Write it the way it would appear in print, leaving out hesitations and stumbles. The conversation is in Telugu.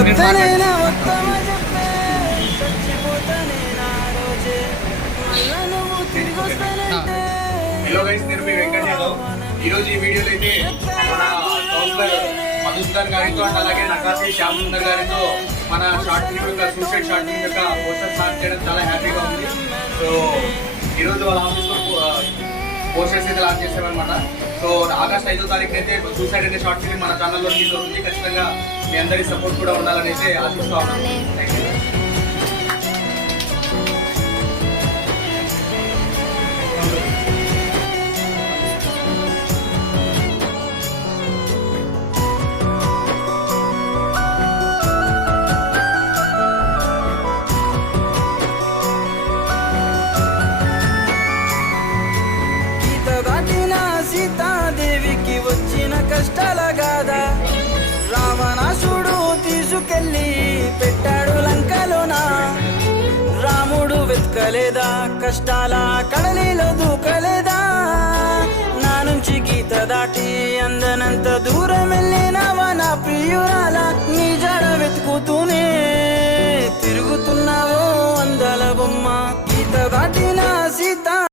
హలో గైస్, నేను మీ వెంకట్ యాదవ్. ఈరోజు ఈ వీడియోలో అయితే మన కౌన్సిలర్ మధుసూదన్ గారితో అండ్ అలాగే నకాసి శ్యామ్ సుందర్ గారితో మన షార్ట్ ఫిల్మ్ యొక్క సూసైడ్ షార్ట్ ఫిల్మ్ యొక్క పోస్టర్ స్టార్ట్ చేయడం చాలా హ్యాపీగా ఉంది. సో ఈరోజు వాళ్ళ ఆఫీస్లో పోస్టర్స్ అయితే లాంచ్ చేసామన్నమాట. సో ఆగస్ట్ 5వ తారీఖున అయితే సూసైడ్ అనే షార్ట్ ఫిల్మ్ మన ఛానల్లో రిలీజ్ అవుతుంది. ఖచ్చితంగా మీ అందరి సపోర్ట్ కూడా ఉండాలని అయితే ఆశిస్తూ ఉన్నాను. Thank you. సీతాదేవికి వచ్చిన కష్టాల గాథ రావణాసుడు తీసుకెళ్ళి పెట్టాడు లంకలోన. రాముడు వెతకలేదా, కష్టాల కడలిలో దూకలేదా? నా నుంచి గీత దాటి అందనంత దూరం వెళ్ళినావా నా ప్రియురాల? నీ జడ వెతుకుతూనే తిరుగుతున్నావో అందాల బొమ్మ.